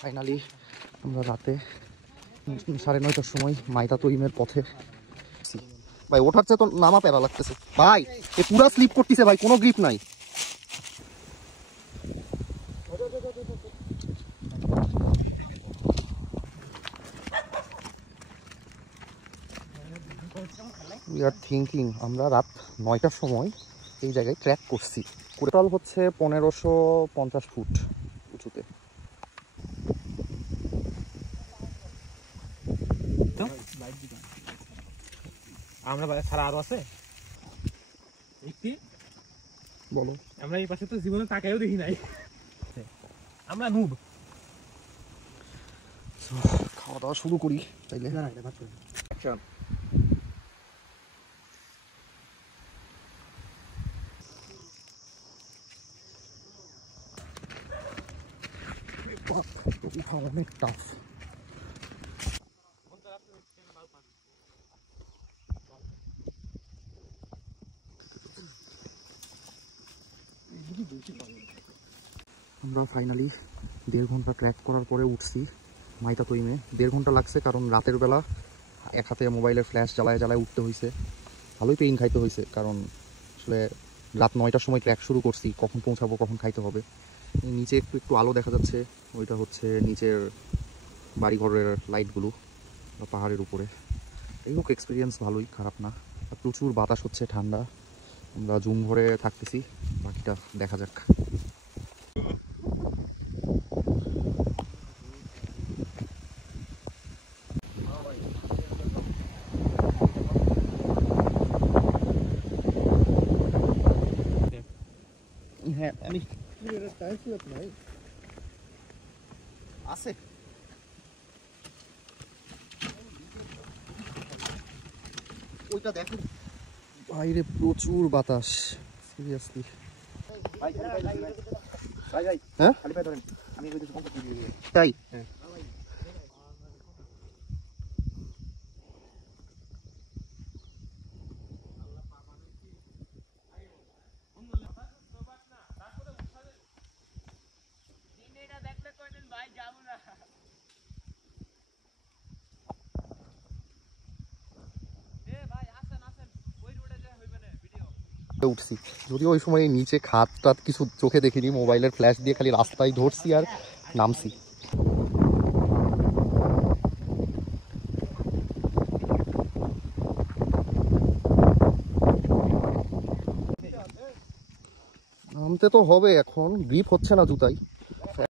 Finally আমরা রাতে 9:30টার সময় মাইতা তৈমের পথে। ভাই ওঠার চেয়ে তো নামা প্যারা লাগতেছে ভাই, এ পুরা স্লিপ করতেছে ভাই, কোনো গ্রিপ নাই। উই আর থিঙ্কিং আমরা রাত 9টার সময় এই জায়গায় ট্র্যাক করছি। টোটাল হচ্ছে 1550 ফুট উঁচুতে। আমরা ছাড়া আরো আছে একটি বলো, আমরা এই পাশে তো জীবনে তাকাইও দেখি নাই, আমরা নুব। খাওয়া দাওয়া শুরু করি তাইলে। অনেক টাফ। আমরা ফাইনালি 1.5 ঘন্টা ট্র্যাক করার পরে উঠছি মাইতা তৈমে। 1.5 ঘন্টা লাগছে কারণ রাতের বেলা এক হাতে মোবাইলের ফ্ল্যাশ জ্বালায় উঠতে হয়েছে। ভালোই পেইন খাইতে হয়েছে কারণ আসলে রাত 9টার সময় ট্র্যাক শুরু করছি, কখন পৌঁছাবো কখন খাইতে হবে। নিচে একটু আলো দেখা যাচ্ছে, ওইটা হচ্ছে নিচের বাড়িঘরের লাইটগুলো পাহাড়ের উপরে। এই হোক, এক্সপিরিয়েন্স ভালোই, খারাপ না। আর প্রচুর বাতাস হচ্ছে, ঠান্ডা। আমরা জুম ঘরে থাকতেছি, বাকিটা দেখা যাক। হ্যাঁ আমি আছে ওইটা দেখো বাইরে প্রচুর বাতাস, সিরিয়াসলি। হ্যাঁ তাই উঠছি, যদিও ওই সময় নিচে খাত টাত কিছু চোখে দেখিনি, মোবাইলের ফ্ল্যাশ দিয়ে খালি রাস্তায় ধরছি আর নামছি। নামতে তো হবে, এখন গ্রিপ হচ্ছে না জুতাই।